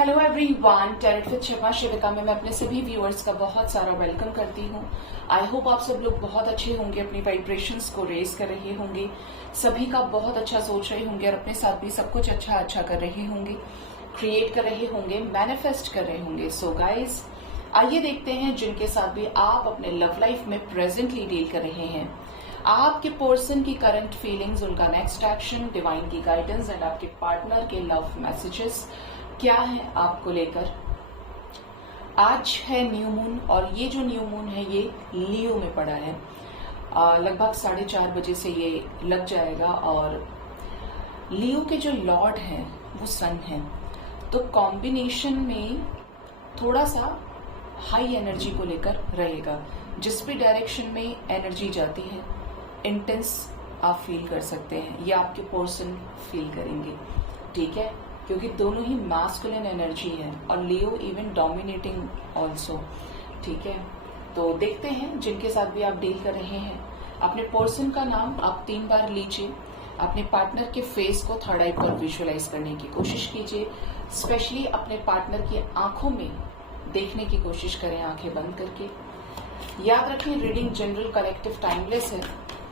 Hello everyone, tarot with Sharma Shivika में मैं अपने सभी व्यूअर्स का बहुत सारा वेलकम करती हूँ। आई होप आप सब लोग बहुत अच्छे होंगे, अपनी वाइब्रेशंस को रेज कर रहे होंगे, सभी का बहुत अच्छा सोच रहे होंगे और अपने साथ भी सब कुछ अच्छा कर रहे होंगे, क्रिएट कर रहे होंगे, मैनिफेस्ट कर रहे होंगे। सो गाइज, आइए देखते हैं जिनके साथ भी आप अपने लव लाइफ में प्रेजेंटली डील कर रहे हैं, आपके पर्सन की करंट फीलिंग्स, उनका नेक्स्ट एक्शन, डिवाइन की गाइडेंस एंड आपके पार्टनर के लव मैसेजेस क्या है आपको लेकर। आज है न्यू मून और ये जो न्यू मून है ये लियो में पड़ा है। लगभग 4:30 बजे से ये लग जाएगा और लियो के जो लॉर्ड हैं वो सन है, तो कॉम्बिनेशन में थोड़ा सा हाई एनर्जी को लेकर रहेगा। जिस भी डायरेक्शन में एनर्जी जाती है इंटेंस आप फील कर सकते हैं, ये आपके पर्सन फील करेंगे, ठीक है, क्योंकि दोनों ही मैस्कुलिन एनर्जी है और लियो इवन डोमिनेटिंग ऑल्सो, ठीक है। तो देखते हैं जिनके साथ भी आप डील कर रहे हैं। अपने पर्सन का नाम आप 3 बार लीजिए, अपने पार्टनर के फेस को थर्ड आई पर विजुअलाइज करने की कोशिश कीजिए, स्पेशली अपने पार्टनर की आंखों में देखने की कोशिश करें, आंखें बंद करके। याद रखें, रीडिंग जनरल कलेक्टिव टाइमलेस है,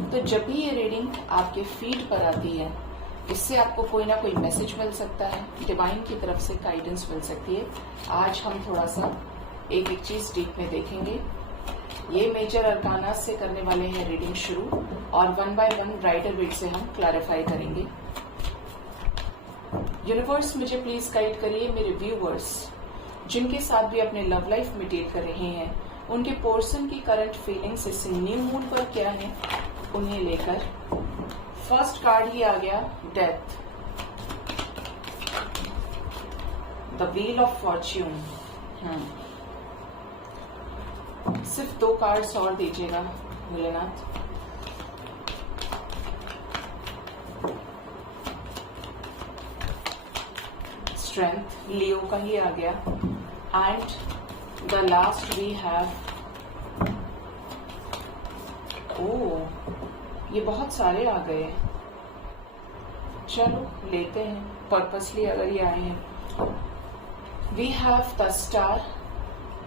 तो जब भी ये रीडिंग आपके फीड पर आती है इससे आपको कोई ना कोई मैसेज मिल सकता है, डिवाइन की तरफ से गाइडेंस मिल सकती है। आज हम थोड़ा सा एक एक चीज डीप में देखेंगे। ये मेजर अरकाना से करने वाले हैं रीडिंग शुरू और 1 बाय 1 राइडर वीड से हम क्लैरिफाई करेंगे। यूनिवर्स मुझे प्लीज गाइड करिए मेरे व्यूवर्स जिनके साथ भी अपने लव लाइफ में डील कर रहे हैं, उनके पर्सन की करंट फीलिंग्स इस न्यू मून पर क्या है उन्हें लेकर। फर्स्ट कार्ड ही आ गया, death, the wheel of Fortune. सिर्फ 2 कार्ड्स और दीजिएगा भोलेनाथ। स्ट्रेंथ, लियो का ही आ गया and the last we have, ये बहुत सारे आ गए। चलो लेते हैं पर्पसली अगर ये आए हैं। We have the star,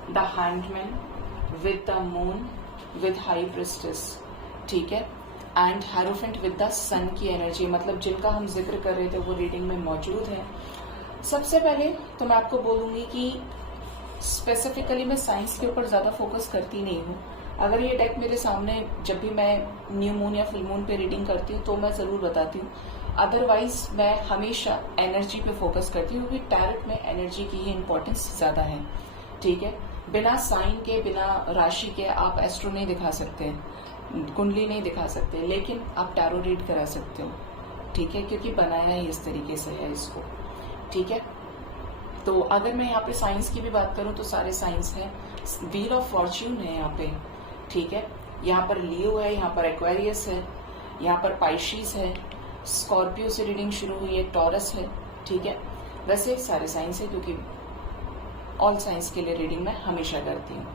the hanged man with the moon with high priestess, ठीक है, and hierophant with the sun की एनर्जी, मतलब जिनका हम जिक्र कर रहे थे वो रीडिंग में मौजूद है। सबसे पहले तो मैं आपको बोलूंगी कि स्पेसिफिकली मैं साइंस के ऊपर ज्यादा फोकस करती नहीं हूँ। अगर ये डेक मेरे सामने जब भी मैं न्यू मून या फुल मून पे रीडिंग करती हूँ तो मैं जरूर बताती हूँ, अदरवाइज मैं हमेशा एनर्जी पे फोकस करती हूँ क्योंकि टैरेट में एनर्जी की ही इम्पोर्टेंस ज्यादा है, ठीक है। बिना साइन के, बिना राशि के आप एस्ट्रो नहीं दिखा सकते, कुंडली नहीं दिखा सकते, लेकिन आप टैरो रीड करा सकते हो, ठीक है, क्योंकि बनाया ही इस तरीके से है इसको, ठीक है। तो अगर मैं यहाँ पे साइंस की भी बात करूँ तो सारे साइंस है। व्हील ऑफ फॉर्च्यून है यहाँ पे, ठीक है, यहाँ पर लियो है, यहाँ पर एक्वेरियस है, यहाँ पर पाइशीज है, स्कॉर्पियो से रीडिंग शुरू हुई है, टॉरस है, ठीक है। वैसे सारे साइंस है क्योंकि ऑल साइंस के लिए रीडिंग मैं हमेशा करती हूँ।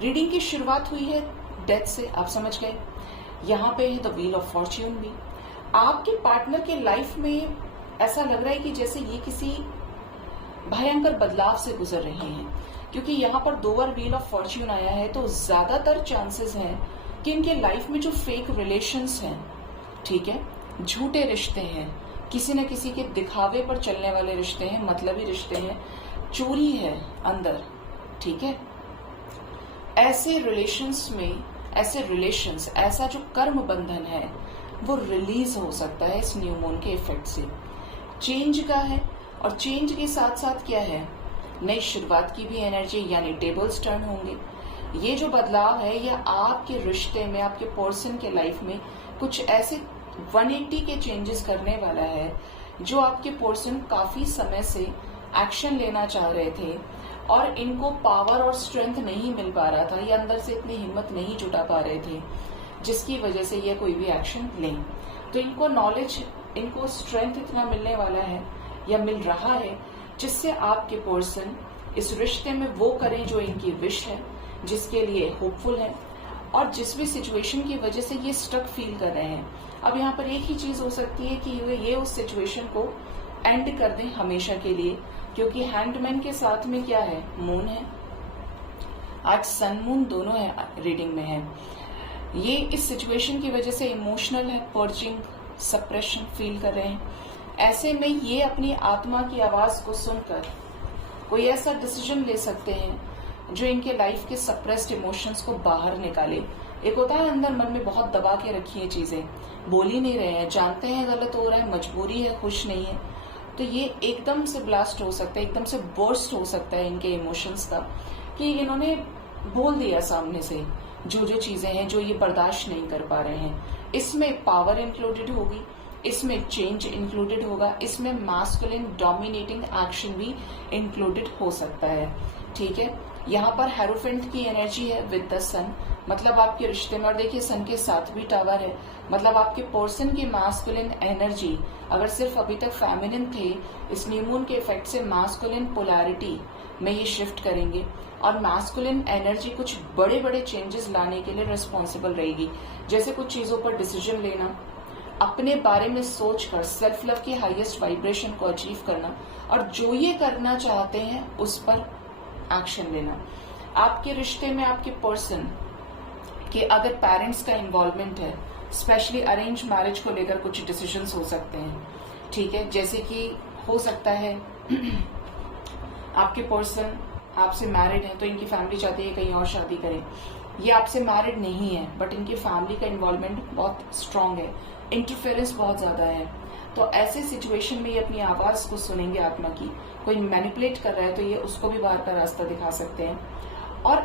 रीडिंग की शुरुआत हुई है डेथ से, आप समझ गए। यहाँ पे है द व्हील ऑफ फॉर्च्यून भी। आपके पार्टनर के लाइफ में ऐसा लग रहा है कि जैसे ये किसी भयंकर बदलाव से गुजर रहे हैं, क्योंकि यहाँ पर 2 बार व्हील ऑफ फॉर्च्यून आया है, तो ज्यादातर चांसेस हैं कि इनके लाइफ में जो फेक रिलेशंस हैं, ठीक है, झूठे रिश्ते हैं, किसी न किसी के दिखावे पर चलने वाले रिश्ते हैं, मतलबी रिश्ते हैं, चोरी है अंदर, ठीक है। ऐसे रिलेशंस में, ऐसा जो कर्म बंधन है वो रिलीज हो सकता है इस न्यू मून के इफेक्ट से। चेंज का है और चेंज के साथ साथ क्या है, नई शुरुआत की भी एनर्जी, यानी टेबल्स टर्न होंगे। ये जो बदलाव है ये आपके रिश्ते में, आपके पर्सन के लाइफ में कुछ ऐसे 180 के चेंजेस करने वाला है जो आपके पर्सन काफी समय से एक्शन लेना चाह रहे थे और इनको पावर और स्ट्रेंथ नहीं मिल पा रहा था, या अंदर से इतनी हिम्मत नहीं जुटा पा रहे थे जिसकी वजह से ये कोई भी एक्शन लें। तो इनको नॉलेज, इनको स्ट्रेंथ इतना मिलने वाला है या मिल रहा है जिससे आपके पर्सन इस रिश्ते में वो करें जो इनकी विश है, जिसके लिए होपफुल है, और जिस भी सिचुएशन की वजह से ये स्टक फील कर रहे हैं। अब यहाँ पर एक ही चीज हो सकती है कि ये उस सिचुएशन को एंड कर दें हमेशा के लिए, क्योंकि हैंडमैन के साथ में क्या है, मून है। आज सन मून दोनों है रीडिंग में है। ये इस सिचुएशन की वजह से इमोशनल है, पर्जिंग, सप्रेशन फील कर रहे हैं। ऐसे में ये अपनी आत्मा की आवाज को सुनकर कोई ऐसा डिसीजन ले सकते हैं जो इनके लाइफ के सप्रेस्ड इमोशंस को बाहर निकाले। एक होता है अंदर मन में बहुत दबा के रखी है चीजें, बोल ही नहीं रहे हैं, जानते हैं गलत हो रहा है, मजबूरी है, खुश नहीं है, तो ये एकदम से ब्लास्ट हो सकता है, एकदम से बर्स्ट हो सकता है इनके इमोशंस का, कि इन्होंने बोल दिया सामने से जो जो चीजें हैं जो ये बर्दाश्त नहीं कर पा रहे हैं। इसमें पावर इंक्लूडेड होगी, इसमें चेंज इंक्लूडेड होगा, इसमें मास्कुलिन डोमिनेटिंग एक्शन भी इंक्लूडेड हो सकता है। ठीक है, यहाँ पर हेरोफेंट की एनर्जी है विद द सन, मतलब आपके रिश्ते में, और देखिए सन के साथ भी टावर है, मतलब आपके पर्सन की मास्कुलिन एनर्जी अगर सिर्फ अभी तक फेमिनिन थे, इस न्यू मून के इफेक्ट से मास्कुलिन पोलैरिटी में ये शिफ्ट करेंगे और मास्कुलिन एनर्जी कुछ बड़े बड़े चेंजेस लाने के लिए रिस्पॉन्सिबल रहेगी। जैसे कुछ चीजों पर डिसीजन लेना, अपने बारे में सोचकर सेल्फ लव की हाईएस्ट वाइब्रेशन को अचीव करना, और जो ये करना चाहते हैं उस पर एक्शन लेना। आपके रिश्ते में आपके पर्सन के अगर पेरेंट्स का इन्वॉल्वमेंट है, स्पेशली अरेंज मैरिज को लेकर कुछ डिसीजंस हो सकते हैं। ठीक है, जैसे कि हो सकता है आपके पर्सन आपसे मैरिड है तो इनकी फैमिली चाहती है कहीं और शादी करें, ये आपसे मैरिड नहीं है बट इनकी फैमिली का इन्वॉल्वमेंट बहुत स्ट्रांग है, इंटरफेरेंस बहुत ज्यादा है, तो ऐसे सिचुएशन में ये अपनी आवाज को सुनेंगे आत्मा की। कोई मैनिपुलेट कर रहा है तो ये उसको भी बाहर का रास्ता दिखा सकते हैं और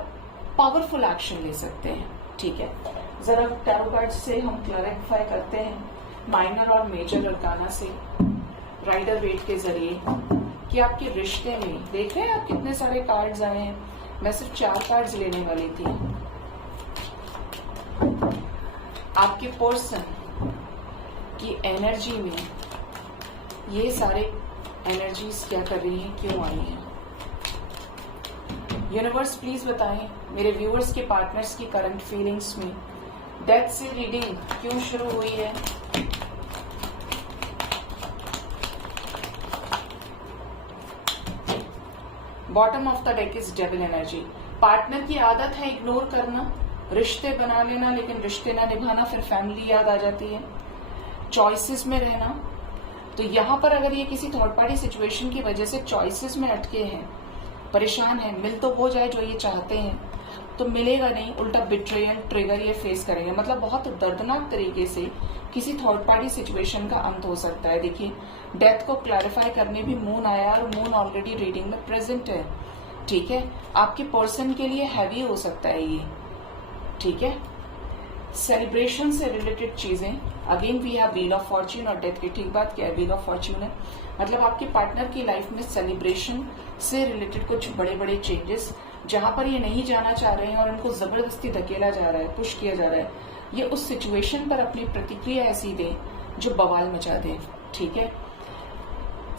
पावरफुल एक्शन ले सकते हैं। ठीक है, जरा टैरो कार्ड से हम क्लैरिफाई करते हैं माइनर और मेजर अरकाना से राइडर वेट के जरिए कि आपके रिश्ते में, देख रहे हैं आप कितने सारे कार्ड्स आए हैं, मैं सिर्फ 4 कार्ड्स लेने वाली थी। आपके पर्सन की एनर्जी में ये सारे एनर्जीज क्या कर रही हैं, क्यों आई हैं? यूनिवर्स प्लीज बताएं मेरे व्यूअर्स के पार्टनर्स की करंट फीलिंग्स में डेथ से रीडिंग क्यों शुरू हुई है। Bottom of the deck is devil energy. Partner की आदत है इग्नोर करना, रिश्ते बना लेना लेकिन रिश्ते ना निभाना, फिर फैमिली याद आ जाती है, चॉइसेस में रहना। तो यहाँ पर अगर ये किसी थर्ड पार्टी सिचुएशन की वजह से चॉइसेस में अटके हैं, परेशान है, मिल तो हो जाए जो ये चाहते हैं तो मिलेगा नहीं, उल्टा बिट्रेयल ट्रिगर ये फेस करेंगे, मतलब बहुत दर्दनाक तरीके से किसी थर्ड पार्टी सिचुएशन का अंत हो सकता है। देखिए डेथ को क्लैरिफाई करने भी मून आया और मून ऑलरेडी रीडिंग में प्रेजेंट है। ठीक है, आपके पर्सन के लिए हैवी हो सकता है ये। ठीक है, सेलिब्रेशन से रिलेटेड चीजें, again we have wheel of fortune और डेथ की ठीक बात क्या है, व्हील ऑफ फॉर्च्यून है, मतलब आपके पार्टनर की लाइफ में सेलिब्रेशन से रिलेटेड कुछ बड़े बड़े चेंजेस, जहां पर ये नहीं जाना चाह रहे हैं और उनको जबरदस्ती धकेला जा रहा है, पुश किया जा रहा है, ये उस सिचुएशन पर अपनी प्रतिक्रिया ऐसी दें जो बवाल मचा दे। ठीक है,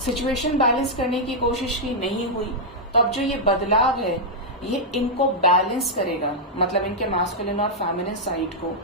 सिचुएशन बैलेंस करने की कोशिश की, नहीं हुई, तो अब जो ये बदलाव है ये इनको बैलेंस करेगा, मतलब इनके मास्कुलिन और फेमिनिन साइड को,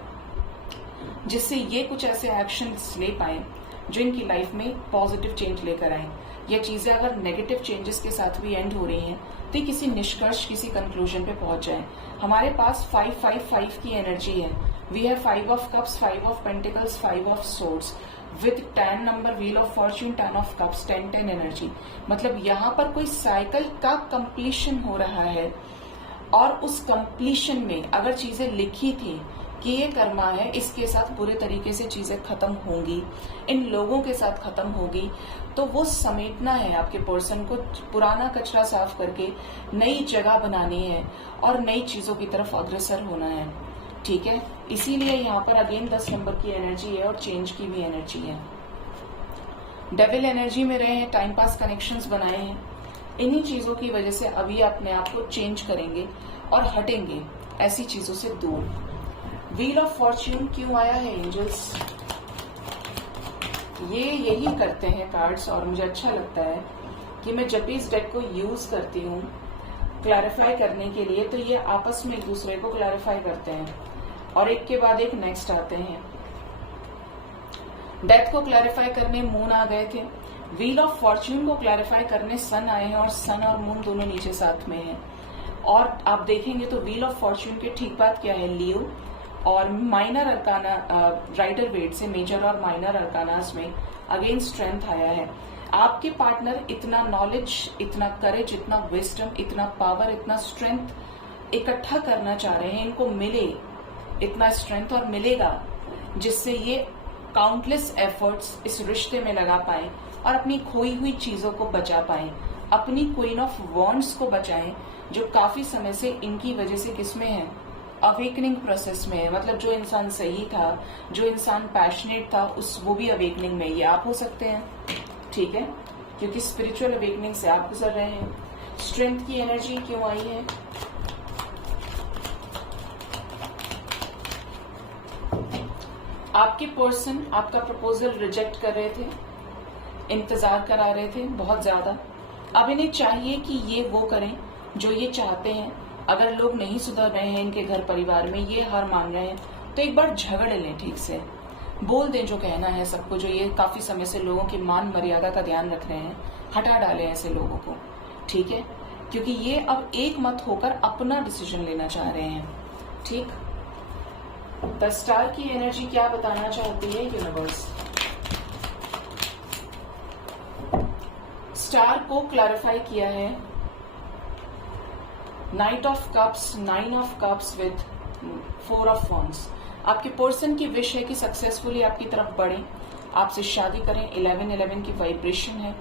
जिससे ये कुछ ऐसे एक्शंस ले पाए जो इनकी लाइफ में पॉजिटिव चेंज लेकर आए। ये चीजें अगर नेगेटिव चेंजेस के साथ भी एंड हो रही हैं तो किसी निष्कर्ष, किसी कंक्लूजन पे पहुंच जाए। हमारे पास 555 की एनर्जी है, we have 5 of cups, 5 of pentacles, 5 of swords with 10 number, wheel of fortune, 10 of cups, 10 energy, मतलब यहाँ पर कोई साइकिल का कंप्लीशन हो रहा है और उस कंप्लीशन में अगर चीजें लिखी थी कि ये कर्मा है, इसके साथ पूरे तरीके से चीजें खत्म होंगी, इन लोगों के साथ खत्म होगी, तो वो समेटना है आपके पर्सन को, पुराना कचरा साफ करके नई जगह बनानी है और नई चीजों की तरफ अग्रसर होना है। ठीक है, इसीलिए यहाँ पर अगेन 10 नंबर की एनर्जी है और चेंज की भी एनर्जी है। डेविल एनर्जी में रहे हैं, टाइम पास कनेक्शंस बनाए हैं, इन्हीं चीजों की वजह से अभी अपने आप को चेंज करेंगे और हटेंगे ऐसी चीजों से दूर। व्हील ऑफ फॉर्च्यून क्यों आया है एंजल्स? ये यही करते हैं कार्ड्स और मुझे अच्छा लगता है कि मैं जब भी इस डेक को यूज करती हूँ क्लैरिफाई करने के लिए तो ये आपस में एक दूसरे को क्लैरिफाई करते हैं और एक के बाद एक नेक्स्ट आते हैं। डेथ को क्लैरिफाई करने मून आ गए थे, व्हील ऑफ फॉर्च्यून को क्लैरिफाई करने सन आए हैं और सन और मून दोनों नीचे साथ में हैं। और आप देखेंगे तो व्हील ऑफ फॉर्च्यून के ठीक बाद क्या है, लियो, और माइनर अरकाना राइडर वेट से मेजर और माइनर अरकानास में अगेन स्ट्रेंथ आया है। आपके पार्टनर इतना नॉलेज, इतना करेज, इतना विजडम, इतना पावर, इतना स्ट्रेंथ इकट्ठा करना चाह रहे हैं, इनको मिले इतना स्ट्रेंथ और मिलेगा जिससे ये काउंटलेस एफर्ट्स इस रिश्ते में लगा पाए और अपनी खोई हुई चीजों को बचा पाए, अपनी क्वीन ऑफ वॉन्ड्स को बचाएं जो काफी समय से इनकी वजह से किसमें है, अवेकनिंग प्रोसेस में है। मतलब जो इंसान सही था, जो इंसान पैशनेट था, उस वो भी अवेकनिंग में, ये आप हो सकते हैं, ठीक है, क्योंकि स्पिरिचुअल अवेकनिंग से आप गुजर रहे हैं। स्ट्रेंथ की एनर्जी क्यों आई है, आपके पर्सन आपका प्रपोजल रिजेक्ट कर रहे थे, इंतजार करा रहे थे बहुत ज्यादा। अब इन्हें चाहिए कि ये वो करें जो ये चाहते हैं। अगर लोग नहीं सुधर रहे हैं इनके घर परिवार में, ये हार मान रहे हैं, तो एक बार झगड़ लें, ठीक से बोल दें जो कहना है सबको। जो ये काफी समय से लोगों की मान मर्यादा का ध्यान रख रहे हैं, हटा डालें ऐसे लोगों को, ठीक है, क्योंकि ये अब एक मत होकर अपना डिसीजन लेना चाह रहे हैं, ठीक। द स्टार की एनर्जी क्या बताना चाहती है यूनिवर्स, स्टार को क्लैरिफाई किया है night of cups, 9 of cups with 4 of wands. आपके पर्सन की विश है कि सक्सेसफुली आपकी तरफ बढ़े, आपसे शादी करें, 11-11 की वाइब्रेशन है,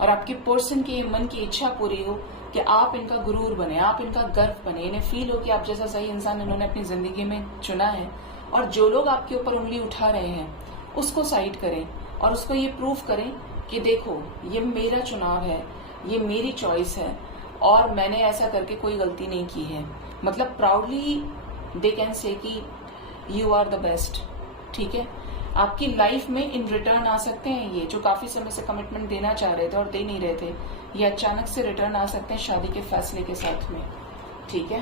और आपके पर्सन की ये मन की इच्छा पूरी हो कि आप इनका गुरूर बने, आप इनका गर्व बने, इन्हें फील हो कि आप जैसा सही इंसान इन्होंने अपनी जिंदगी में चुना है। और जो लोग आपके ऊपर उंगली उठा रहे हैं उसको साइड करें और उसको ये प्रूव करें कि देखो ये मेरा चुनाव है, ये मेरी चॉइस है और मैंने ऐसा करके कोई गलती नहीं की है। मतलब प्राउडली दे कैन से कि यू आर द बेस्ट, ठीक है। आपकी लाइफ में इन रिटर्न आ सकते हैं ये जो काफी समय से कमिटमेंट देना चाह रहे थे और दे नहीं रहे थे, ये अचानक से रिटर्न आ सकते हैं शादी के फैसले के साथ में, ठीक है।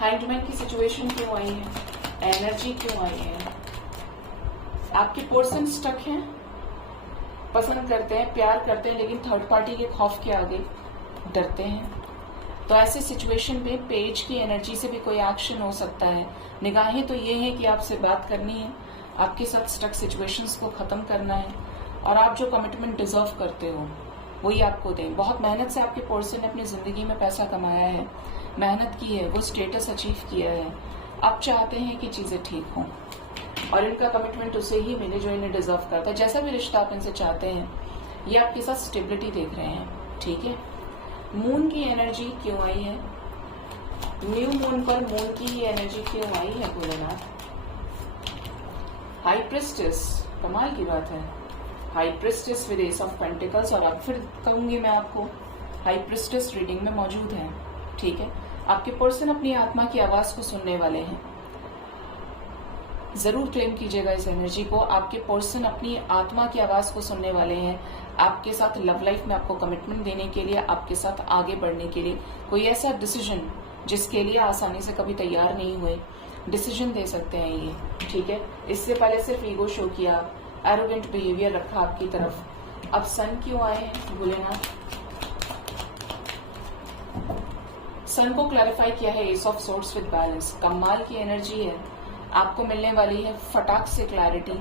हैंगमैन की सिचुएशन क्यों आई है, एनर्जी क्यों आई है, आपके पर्सन स्टक हैं, पसंद करते हैं, प्यार करते हैं, लेकिन थर्ड पार्टी के खौफ के आगे डरते हैं। तो ऐसे सिचुएशन में पेज की एनर्जी से भी कोई एक्शन हो सकता है। निगाहें तो ये है कि आपसे बात करनी है, आपके साथ स्टक सिचुएशंस को खत्म करना है और आप जो कमिटमेंट डिजर्व करते हो वही आपको दें। बहुत मेहनत से आपके पर्सन ने अपनी जिंदगी में पैसा कमाया है, मेहनत की है, वो स्टेटस अचीव किया है। अब चाहते हैं कि चीजें ठीक हों और इनका कमिटमेंट उसे ही मिले जो इन्हें डिजर्व करता है। जैसा भी रिश्ता आप इनसे चाहते हैं, ये आपके साथ स्टेबिलिटी देख रहे हैं, ठीक है। मून की एनर्जी क्यों आई है, न्यू मून पर मून की ही एनर्जी क्यों आई है भोलेनाथ। हाई प्रिस्टेस, कमाल की बात है, high priestess with S of pentacles, और अब फिर कहूंगी मैं आपको हाई प्रिस्टेस रीडिंग में मौजूद है, ठीक है। आपके पर्सन अपनी आत्मा की आवाज को सुनने वाले हैं, जरूर क्लेम कीजिएगा इस एनर्जी को। आपके पर्सन अपनी आत्मा की आवाज को सुनने वाले हैं, आपके साथ लव लाइफ में आपको कमिटमेंट देने के लिए, आपके साथ आगे बढ़ने के लिए, कोई ऐसा डिसीजन जिसके लिए आसानी से कभी तैयार नहीं हुए, डिसीजन दे सकते हैं ये, ठीक है। इससे पहले सिर्फ ईगो शो किया, एरोगेंट बिहेवियर रखा आपकी तरफ। अब सन क्यों आए हैं भोलेनाथ, सन को क्लैरिफाई किया है S of swords with balance. कमाल की एनर्जी है, आपको मिलने वाली है फटाक से क्लैरिटी,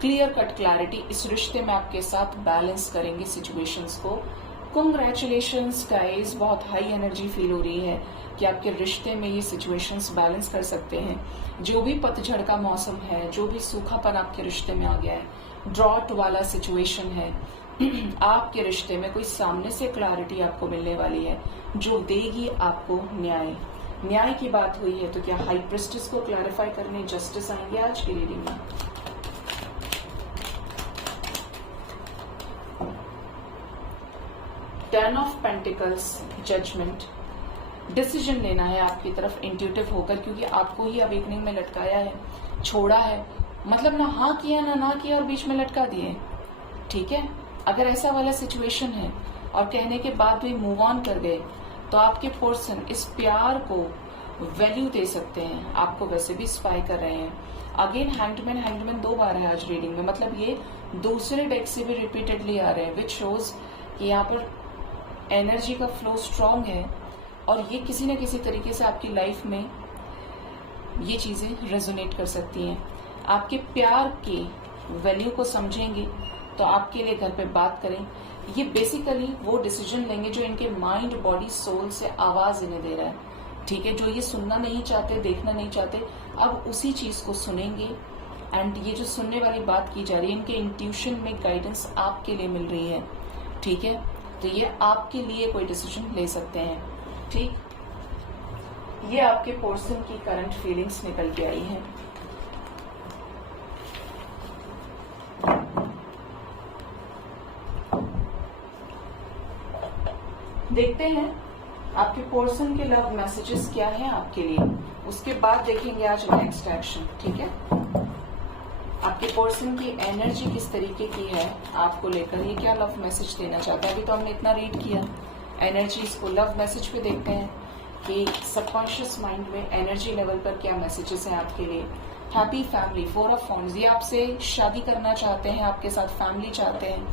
क्लियर कट क्लैरिटी। इस रिश्ते में आपके साथ बैलेंस करेंगे सिचुएशंस को। कंग्रेचुलेशंस गाइस, बहुत हाई एनर्जी फील हो रही है कि आपके रिश्ते में ये सिचुएशंस बैलेंस कर सकते हैं। जो भी पतझड़ का मौसम है, जो भी सूखापन आपके रिश्ते में आ गया है, ड्रॉट वाला सिचुएशन है, आपके रिश्ते में कोई सामने से क्लैरिटी आपको मिलने वाली है जो देगी आपको न्याय। न्याय की बात हुई है तो क्या हाई प्रिस्टेस को क्लैरिफाई करने जस्टिस आएंगे आज की रीडिंग में। Ten of pentacles, judgement, decision लेना है आपकी तरफ इंट्यूटिव होकर, क्योंकि आपको ही अवेकनिंग में लटकाया है, छोड़ा है, मतलब ना हाँ किया ना किया और बीच में लटका दिए, ठीक है। अगर ऐसा वाला सिचुएशन है और कहने के बाद भी मूव ऑन कर गए तो आपके पर्सन इस प्यार को वैल्यू दे सकते हैं, आपको वैसे भी स्पाई कर रहे हैं। अगेन हैंगमैन 2 बार है आज रीडिंग में, मतलब ये दूसरे डेक से भी रिपीटेडली आ रहे हैं, विच शोज कि यहाँ पर एनर्जी का फ्लो स्ट्रांग है और ये किसी न किसी तरीके से आपकी लाइफ में ये चीजें रेजोनेट कर सकती हैं। आपके प्यार की वैल्यू को समझेंगे तो आपके लिए घर पे बात करें। ये बेसिकली वो डिसीजन लेंगे जो इनके माइंड, बॉडी, सोल से आवाज इन्हें दे रहा है, ठीक है। जो ये सुनना नहीं चाहते, देखना नहीं चाहते, अब उसी चीज को सुनेंगे। एंड ये जो सुनने वाली बात की जा रही है, इनके इंट्यूशन में गाइडेंस आपके लिए मिल रही है, ठीक है। तो ये आपके लिए कोई डिसीजन ले सकते हैं, ठीक। ये आपके पर्सन की करंट फीलिंग्स निकल के आई हैं। देखते हैं आपके पर्सन के लव मैसेजेस क्या हैं आपके लिए, उसके बाद देखेंगे आज नेक्स्ट एक्शन, ठीक है। आपके पर्सन की एनर्जी किस तरीके की है आपको लेकर, ये क्या लव मैसेज देना चाहता है। अभी तो हमने इतना रीड किया एनर्जीज को, लव मैसेज पे देखते हैं कि सबकॉन्शियस माइंड में एनर्जी लेवल पर क्या मैसेजेस हैं आपके लिए। हैप्पी फैमिली, 4 ऑफ वांड्स, ये आपसे शादी करना चाहते हैं, आपके साथ फैमिली चाहते हैं,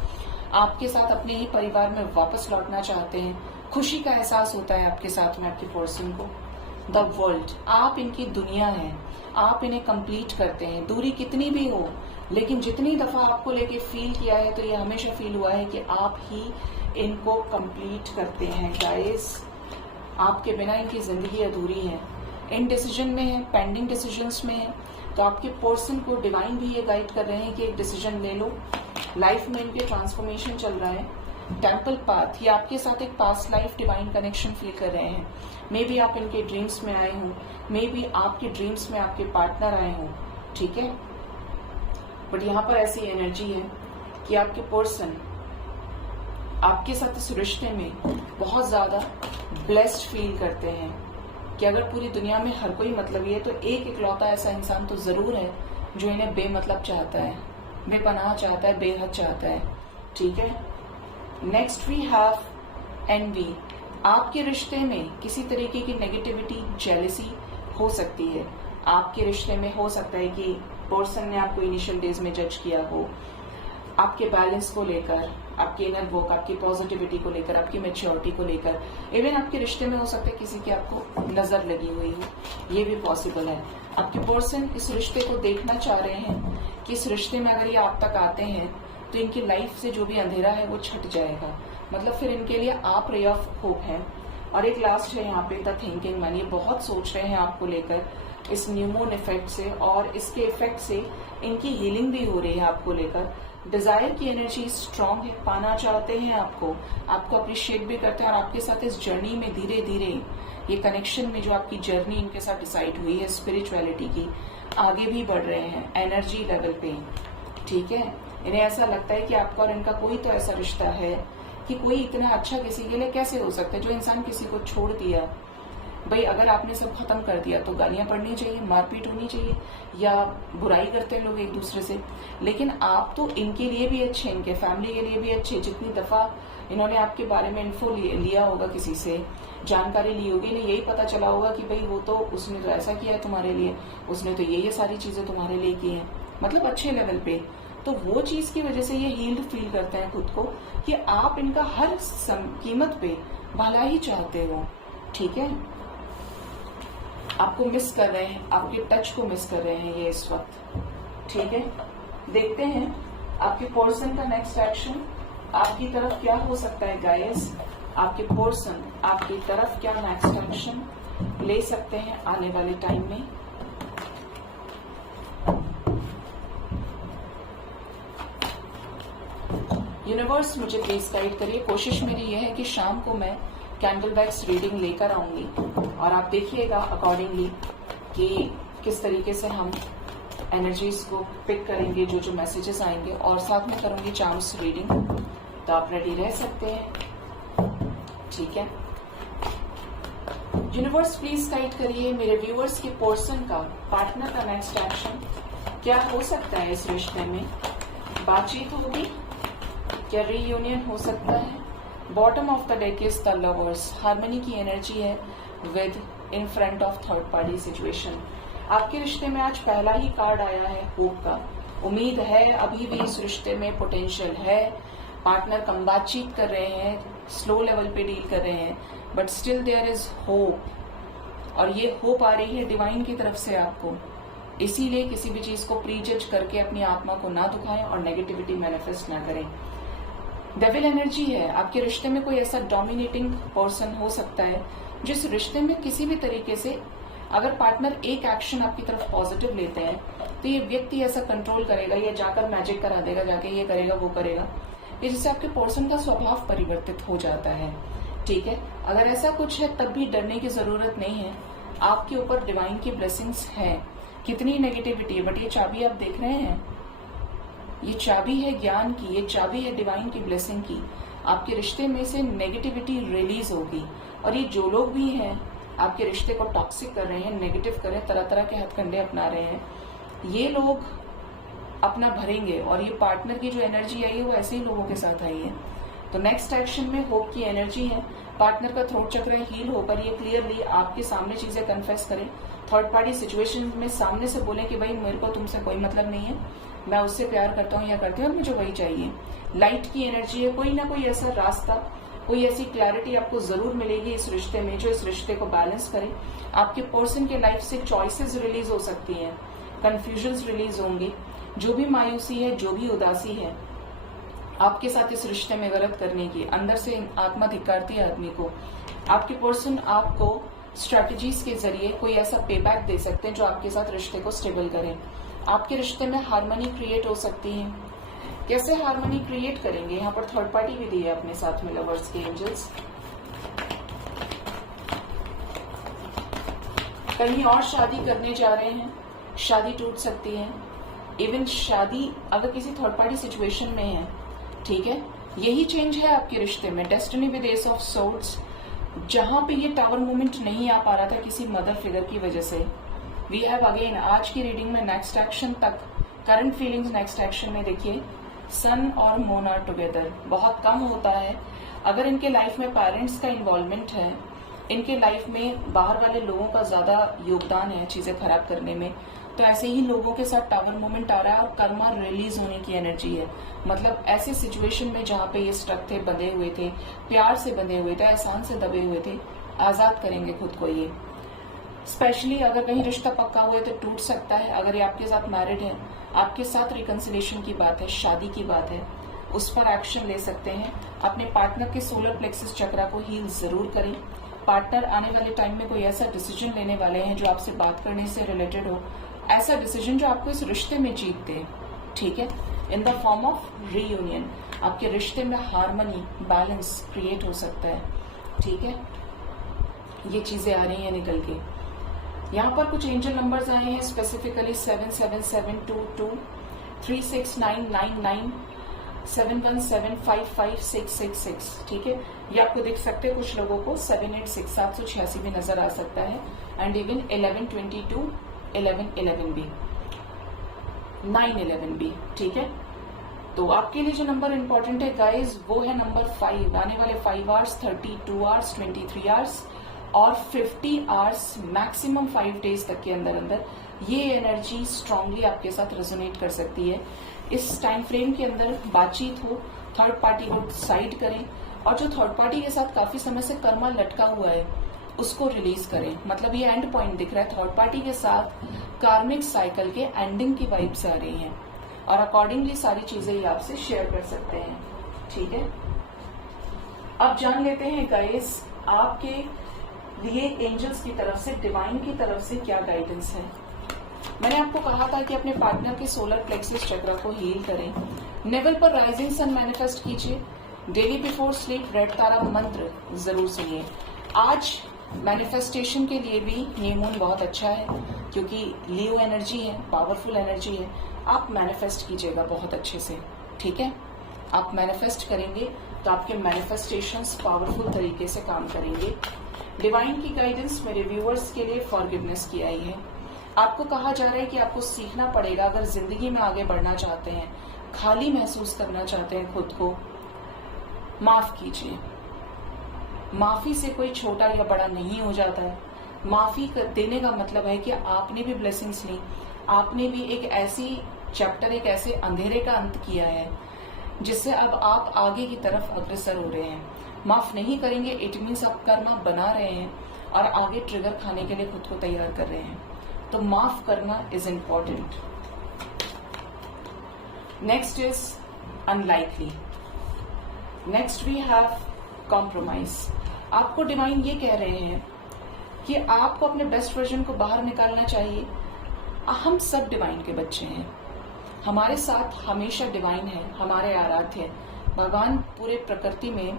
आपके साथ अपने ही परिवार में वापस लौटना चाहते हैं। खुशी का एहसास होता है आपके साथ में आपके पर्सन को। द वर्ल्ड, आप इनकी दुनिया है, आप इन्हें कंप्लीट करते हैं, दूरी कितनी भी हो, लेकिन जितनी दफा आपको लेके फील किया है तो ये हमेशा फील हुआ है कि आप ही इनको कंप्लीट करते हैं। गाइस, आपके बिना इनकी जिंदगी अधूरी है, इन डिसीजन में है, पेंडिंग डिसीजंस में है। तो आपके पर्सन को डिवाइन भी ये गाइड कर रहे हैं कि एक डिसीजन ले लो। लाइफ में इनके ट्रांसफॉर्मेशन चल रहा है। टेम्पल पाथ, ये आपके साथ एक past life divine connection feel कर रहे हैं। मे बी आप इनके ड्रीम्स में आए हों, मे बी आपके ड्रीम्स में आपके पार्टनर आए हों, ठीक है। बट यहाँ पर ऐसी एनर्जी है कि आपके पर्सन आपके साथ इस रिश्ते में बहुत ज्यादा ब्लेस्ड फील करते हैं कि अगर पूरी दुनिया में हर कोई मतलबी है तो एक इकलौता ऐसा इंसान तो जरूर है जो इन्हें बेमतलब चाहता है, बेपनाह चाहता है, बेहद चाहता है, ठीक है। Next we have envy. आपके रिश्ते में किसी तरीके की नेगेटिविटी, जेलेसी हो सकती है। आपके रिश्ते में हो सकता है कि पर्सन ने आपको इनिशियल डेज में जज किया हो, आपके बैलेंस को लेकर, आपके इनर वर्क, आपकी पॉजिटिविटी को लेकर, आपकी मैच्योरिटी को लेकर। इवन आपके रिश्ते में हो सकता है किसी की आपको नजर लगी हुई हो, ये भी पॉसिबल है। आपके पर्सन इस रिश्ते को देखना चाह रहे हैं कि इस रिश्ते में अगर ये आप तक आते हैं तो इनकी लाइफ से जो भी अंधेरा है वो छट जाएगा, मतलब फिर इनके लिए आप रे ऑफ होप है। और एक लास्ट है यहाँ पे द थिंकिंग मैन, ये बहुत सोच रहे हैं आपको लेकर इस न्यू मून इफेक्ट से, और इसके इफेक्ट से इनकी हीलिंग भी हो रही है आपको लेकर। डिजायर की एनर्जी स्ट्रांग है, पाना चाहते हैं आपको अप्रिशिएट भी करते हैं, और आपके साथ इस जर्नी में धीरे धीरे ये कनेक्शन में जो आपकी जर्नी इनके साथ डिसाइड हुई है स्पिरिचुअलिटी की, आगे भी बढ़ रहे हैं एनर्जी लेवल पे, ठीक है। इन्हें ऐसा लगता है कि आपका और इनका कोई तो ऐसा रिश्ता है कि कोई इतना अच्छा किसी के लिए कैसे हो सकता है। जो इंसान किसी को छोड़ दिया, भाई अगर आपने सब खत्म कर दिया तो गालियां पड़नी चाहिए, मारपीट होनी चाहिए, या बुराई करते हैं लोग एक दूसरे से, लेकिन आप तो इनके लिए भी अच्छे, इनके फैमिली के लिए भी अच्छे। जितनी दफा इन्होंने आपके बारे में इन्फो लिया होगा, किसी से जानकारी ली होगी, इन्हें यही पता चला होगा कि भाई वो तो उसने तो ऐसा किया है तुम्हारे लिए, उसने तो ये सारी चीजें तुम्हारे लिए की हैं, मतलब अच्छे लेवल पे। तो वो चीज की वजह से ये हील्ड फील करते हैं खुद को कि आप इनका हर कीमत पे भला ही चाहते हो, ठीक है। आपको मिस कर रहे हैं, आपके टच को मिस कर रहे हैं ये इस वक्त, ठीक है। देखते हैं आपके पर्सन का नेक्स्ट एक्शन आपकी तरफ क्या हो सकता है गाइस। आपके पर्सन आपकी तरफ क्या नेक्स्ट एक्शन ले सकते हैं आने वाले टाइम में। यूनिवर्स मुझे प्लीज गाइड करिए। कोशिश मेरी यह है कि शाम को मैं कैंडल वैक्स रीडिंग लेकर आऊंगी और आप देखिएगा अकॉर्डिंगली कि किस तरीके से हम एनर्जीज को पिक करेंगे, जो जो मैसेजेस आएंगे, और साथ में करूंगी चार्म्स रीडिंग। तो आप रेडी रह सकते हैं, ठीक है। यूनिवर्स प्लीज गाइड करिए मेरे व्यूअर्स के पर्सन का, पार्टनर का नेक्स्ट एक्शन क्या हो सकता है। इस रिश्ते में बातचीत होगी क्या, रीयूनियन हो सकता है। Bottom of the deck is the lovers, harmony की एनर्जी है with in front of third party situation. आपके रिश्ते में आज पहला ही कार्ड आया है होप का, उम्मीद है, अभी भी इस रिश्ते में पोटेंशियल है, पार्टनर कम बातचीत कर रहे हैं, स्लो लेवल पे डील कर रहे हैं, but still there is hope, और ये होप आ रही है डिवाइन की तरफ से आपको। इसीलिए किसी भी चीज को प्रीजज करके अपनी आत्मा को ना दुखाएं और नेगेटिविटी मैनिफेस्ट ना करें। डेविल एनर्जी है, आपके रिश्ते में कोई ऐसा डोमिनेटिंग पर्सन हो सकता है जिस रिश्ते में किसी भी तरीके से अगर पार्टनर एक एक्शन आपकी तरफ पॉजिटिव लेते हैं तो ये व्यक्ति ऐसा कंट्रोल करेगा, ये जाकर मैजिक करा देगा, जाके ये करेगा वो करेगा, ये जिससे आपके पर्सन का स्वभाव परिवर्तित हो जाता है। ठीक है, अगर ऐसा कुछ है तब भी डरने की जरूरत नहीं है, आपके ऊपर डिवाइन की ब्लेसिंग्स है। कितनी नेगेटिविटी है, बट ये चाबी आप देख रहे हैं, ये चाबी है ज्ञान की, ये चाबी है डिवाइन की ब्लेसिंग की। आपके रिश्ते में से नेगेटिविटी रिलीज होगी, और ये जो लोग भी हैं आपके रिश्ते को टॉक्सिक कर रहे हैं, नेगेटिव कर रहे हैं, तरह तरह के हथकंडे अपना रहे हैं, ये लोग अपना भरेंगे, और ये पार्टनर की जो एनर्जी आई है वो ऐसे ही लोगों के साथ आई है। तो नेक्स्ट एक्शन में होप की एनर्जी है, पार्टनर का थ्रोट चक्र हील होकर ये क्लियरली आपके सामने चीजें कन्फेस करें, थर्ड पार्टी सिचुएशन में सामने से बोले कि भाई मेरे को तुमसे कोई मतलब नहीं है, मैं उससे प्यार करता हूँ या करती हूँ, मुझे वही चाहिए। लाइट की एनर्जी है, कोई ना कोई ऐसा रास्ता, कोई ऐसी क्लैरिटी आपको जरूर मिलेगी इस रिश्ते में जो इस रिश्ते को बैलेंस करे। आपके पर्सन के लाइफ से चॉइसेस रिलीज हो सकती हैं, कंफ्यूजन्स रिलीज होंगी, जो भी मायूसी है, जो भी उदासी है आपके साथ इस रिश्ते में गलत करने की, अंदर से आत्मा धिक्कारती है आदमी को, आपके पर्सन आपको स्ट्रेटजीज के जरिए कोई ऐसा पे बैक दे सकते हैं जो आपके साथ रिश्ते को स्टेबल करें। आपके रिश्ते में हार्मनी क्रिएट हो सकती है। कैसे हार्मनी क्रिएट करेंगे, यहाँ पर थर्ड पार्टी भी दी है अपने साथ में, लवर्स के एंजल्स। कहीं और शादी करने जा रहे हैं, शादी टूट सकती है, इवन शादी अगर किसी थर्ड पार्टी सिचुएशन में है, ठीक है, यही चेंज है आपके रिश्ते में, destiny with S of swords, जहां पे ये टावर मूवमेंट नहीं आ पा रहा था किसी मदर फिगर की वजह से। वी हैव अगेन आज की रीडिंग में नेक्स्ट एक्शन तक, करंट फीलिंग्स नेक्स्ट एक्शन में देखिए, सन और मून आर टुगेदर बहुत कम होता है। अगर इनके लाइफ में पेरेंट्स का इन्वॉल्वमेंट है, इनके लाइफ में बाहर वाले लोगों का ज्यादा योगदान है चीजें खराब करने में, तो ऐसे ही लोगों के साथ टावर मूवमेंट आ रहा है और कर्मा रिलीज होने की एनर्जी है। मतलब ऐसे सिचुएशन में जहाँ पे ये स्ट्रक थे, बंधे हुए थे, प्यार से बंधे हुए थे, एहसान से दबे हुए थे, आजाद करेंगे खुद को ये। स्पेशली अगर कहीं रिश्ता पक्का हुआ है तो टूट सकता है। अगर ये आपके साथ मैरिड है, आपके साथ रिकंसिलिएशन की बात है, शादी की बात है, उस पर एक्शन ले सकते हैं। अपने पार्टनर के सोलर प्लेक्सस चक्रा को हील जरूर करें। पार्टनर आने वाले टाइम में कोई ऐसा डिसीजन लेने वाले हैं जो आपसे बात करने से रिलेटेड हो, ऐसा डिसीजन जो आपको इस रिश्ते में जीत दे, ठीक है, in the form of reunion. आपके रिश्ते में हार्मनी, बैलेंस क्रिएट हो सकता है, ठीक है। ये चीजें आ रही हैं निकल के। यहाँ पर कुछ एंजल नंबर्स आए हैं स्पेसिफिकली 7772, 36999, 71755666, ठीक है। ये आपको दिख सकते हैं, कुछ लोगों को 786 786 भी नजर आ सकता है, एंड इवन 1122, 1111 भी, 911 भी, ठीक है। तो आपके लिए जो नंबर इंपॉर्टेंट है गाइज वो है नंबर 5। आने वाले 5 आवर्स, 32 आवर्स, 23 आवर्स और 50 आवर्स, मैक्सिमम 5 डेज तक के अंदर अंदर ये एनर्जी स्ट्रांगली आपके साथ रेजोनेट कर सकती है। इस टाइम फ्रेम के अंदर बातचीत हो, थर्ड पार्टी को साइड करें, और जो थर्ड पार्टी के साथ काफी समय से कर्मा लटका हुआ है उसको रिलीज करें। मतलब ये एंड पॉइंट दिख रहा है, थर्ड पार्टी के साथ कार्मिक साइकिल के एंडिंग की वाइब्स आ रही हैं, और अकॉर्डिंगली सारी चीजें ये आपसे शेयर कर सकते हैं, ठीक है। अब जान लेते हैं गाइस आपके लिए एंजल्स की तरफ से, डिवाइन की तरफ से क्या गाइडेंस है। मैंने आपको कहा था कि अपने पार्टनर के सोलर प्लेक्सस चक्र को हील करें। नेवल पर राइजिंग सन मैनिफेस्ट कीजिए। डेली बिफोर स्लीप रेड तारा मंत्र जरूर सुनिए। आज मैनिफेस्टेशन के लिए भी न्यू मून बहुत अच्छा है, क्योंकि लियो एनर्जी है, पावरफुल एनर्जी है। आप मैनिफेस्ट कीजिएगा बहुत अच्छे से, ठीक है। आप मैनिफेस्ट करेंगे तो आपके मैनिफेस्टेशंस पावरफुल तरीके से काम करेंगे। डिवाइन की गाइडेंस मेरे व्यूअर्स के लिए फॉरगिवनेस की आई है। आपको कहा जा रहा है कि आपको सीखना पड़ेगा, अगर जिंदगी में आगे बढ़ना चाहते हैं, खाली महसूस करना चाहते हैं खुद को, माफ कीजिए। माफी से कोई छोटा या बड़ा नहीं हो जाता है। माफी देने का मतलब है कि आपने भी ब्लेसिंग्स ली, आपने भी एक ऐसी चैप्टर एक ऐसे अंधेरे का अंत किया है जिससे अब आप आगे की तरफ अग्रसर हो रहे हैं। माफ नहीं करेंगे इट मीन्स आप कर्मा बना रहे हैं और आगे ट्रिगर खाने के लिए खुद को तैयार कर रहे हैं। तो माफ करना is important. Next is unlikely. Next we have compromise. आपको डिवाइन ये कह रहे हैं कि आपको अपने बेस्ट वर्जन को बाहर निकालना चाहिए। हम सब डिवाइन के बच्चे हैं, हमारे साथ हमेशा डिवाइन है, हमारे आराध्य है। भगवान पूरे प्रकृति में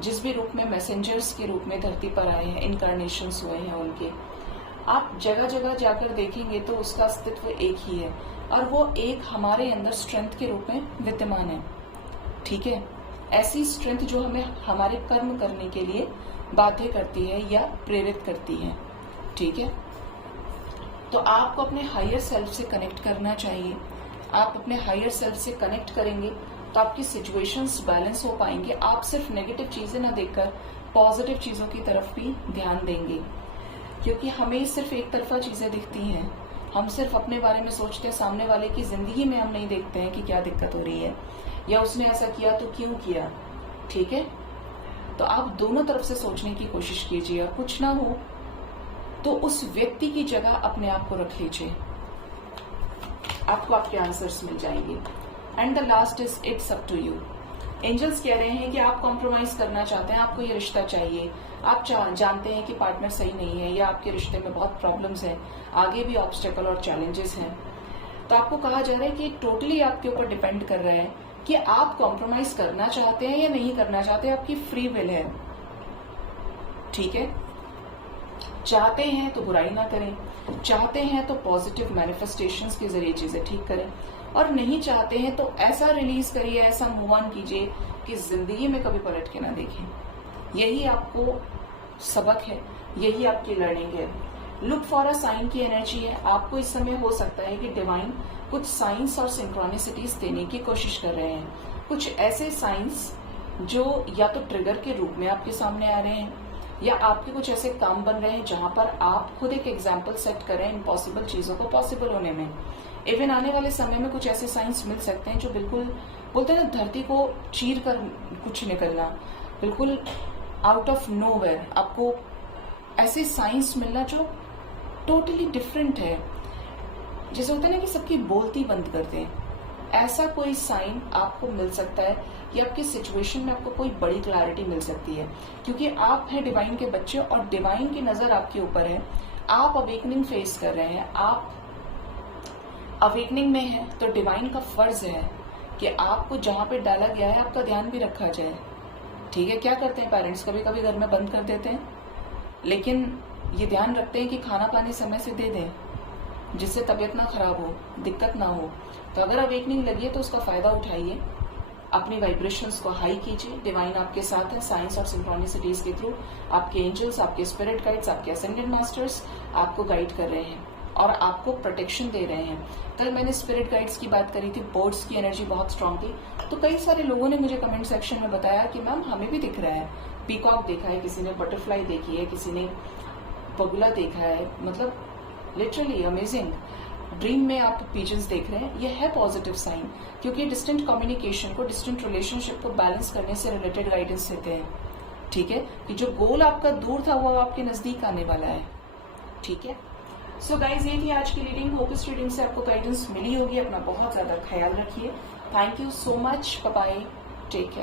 जिस भी रूप में मैसेंजर्स के रूप में धरती पर आए हैं, इनकारनेशंस हुए हैं उनके, आप जगह जगह जाकर देखेंगे तो उसका अस्तित्व एक ही है और वो एक हमारे अंदर स्ट्रेंथ के रूप में विद्यमान है। ठीक है, ऐसी स्ट्रेंथ जो हमें हमारे कर्म करने के लिए बाध्य करती है या प्रेरित करती है। ठीक है, तो आपको अपने हायर सेल्फ से कनेक्ट करना चाहिए। आप अपने हायर सेल्फ से कनेक्ट करेंगे तो आपकी सिचुएशंस बैलेंस हो पाएंगे। आप सिर्फ नेगेटिव चीजें ना देखकर पॉजिटिव चीजों की तरफ भी ध्यान देंगे, क्योंकि हमें सिर्फ एक तरफा चीजें दिखती हैं। हम सिर्फ अपने बारे में सोचते हैं, सामने वाले की जिंदगी में हम नहीं देखते हैं कि क्या दिक्कत हो रही है या उसने ऐसा किया तो क्यों किया। ठीक है, तो आप दोनों तरफ से सोचने की कोशिश कीजिए और कुछ ना हो तो उस व्यक्ति की जगह अपने आप को रख लीजिए, आपको आपके आंसर्स मिल जाएंगे। And the last is it's up to you. Angels कह रहे हैं कि आप कॉम्प्रोमाइज करना चाहते हैं, आपको ये रिश्ता चाहिए, आप जानते हैं कि पार्टनर सही नहीं है या आपके रिश्ते में बहुत प्रॉब्लम्स हैं, आगे भी ऑब्स्टेकल और चैलेंजेस हैं। तो आपको कहा जा रहा है कि टोटली आपके ऊपर डिपेंड कर रहा है कि आप कॉम्प्रोमाइज करना चाहते हैं या नहीं करना चाहते, आपकी फ्री विल है। ठीक है, चाहते हैं तो बुराई ना करें, चाहते हैं तो पॉजिटिव मैनिफेस्टेशंस के जरिए चीजें ठीक करें, और नहीं चाहते हैं तो ऐसा रिलीज करिए, ऐसा मूव ऑन कीजिए कि जिंदगी में कभी पलट के ना देखें। यही आपको सबक है, यही आपकी लर्निंग है। लुक फॉर अ साइन की एनर्जी है। आपको इस समय हो सकता है कि डिवाइन कुछ साइंस और सिंक्रोनिसिटीज देने की कोशिश कर रहे हैं, कुछ ऐसे साइंस जो या तो ट्रिगर के रूप में आपके सामने आ रहे हैं या आपके कुछ ऐसे काम बन रहे हैं जहां पर आप खुद एक एग्जाम्पल सेट करें इम्पॉसिबल चीजों को पॉसिबल होने में। इवन आने वाले समय में कुछ ऐसे साइंस मिल सकते हैं जो बिल्कुल बोलते हैं ना, धरती को चीर कर कुछ निकलना, बिल्कुल आउट ऑफ नोवेयर आपको ऐसे साइंस मिलना जो टोटली डिफरेंट है। जैसे होता है ना कि सबकी बोलती बंद कर दें, ऐसा कोई साइन आपको मिल सकता है या आपकी सिचुएशन में आपको कोई बड़ी क्लैरिटी मिल सकती है, क्योंकि आप हैं डिवाइन के बच्चे और डिवाइन की नजर आपके ऊपर है। आप अवेकनिंग फेस कर रहे हैं, आप अवेकनिंग में है, तो डिवाइन का फर्ज है कि आपको जहां पे डाला गया है आपका ध्यान भी रखा जाए। ठीक है, क्या करते हैं पेरेंट्स, कभी कभी घर में बंद कर देते हैं, लेकिन ये ध्यान रखते हैं कि खाना पानी समय से दे दें जिससे तबीयत ना खराब हो, दिक्कत ना हो। तो अगर अवेकनिंग लगी है तो उसका फायदा उठाइए, अपनी वाइब्रेशंस को हाई कीजिए। डिवाइन आपके साथ है, साइंस और सिंक्रोनिसिटीज के थ्रू आपके एंजल्स, आपके स्पिरिट गाइड्स, आपके असेंडेंट मास्टर्स आपको गाइड कर रहे हैं और आपको प्रोटेक्शन दे रहे हैं। कल मैंने स्पिरिट गाइड्स की बात करी थी, बर्ड्स की एनर्जी बहुत स्ट्रांग थी, तो कई सारे लोगों ने मुझे कमेंट सेक्शन में बताया कि मैम हमें भी दिख रहा है, पीकॉक देखा है, किसी ने बटरफ्लाई देखी है, किसी ने बगुला देखा है, मतलब लिटरली अमेजिंग। ड्रीम में आप पिजन्स देख रहे हैं, ये है पॉजिटिव साइन, क्योंकि डिस्टेंट कम्युनिकेशन को, डिस्टेंट रिलेशनशिप को बैलेंस करने से रिलेटेड गाइडेंस देते हैं। ठीक है, कि जो गोल आपका दूर था वो आपके नजदीक आने वाला है। ठीक है, सो गाइज ये थी आज की रीडिंग। होप इस रीडिंग से आपको गाइडेंस मिली होगी। अपना बहुत ज्यादा ख्याल रखिए। Thank you so much, bye bye, take care.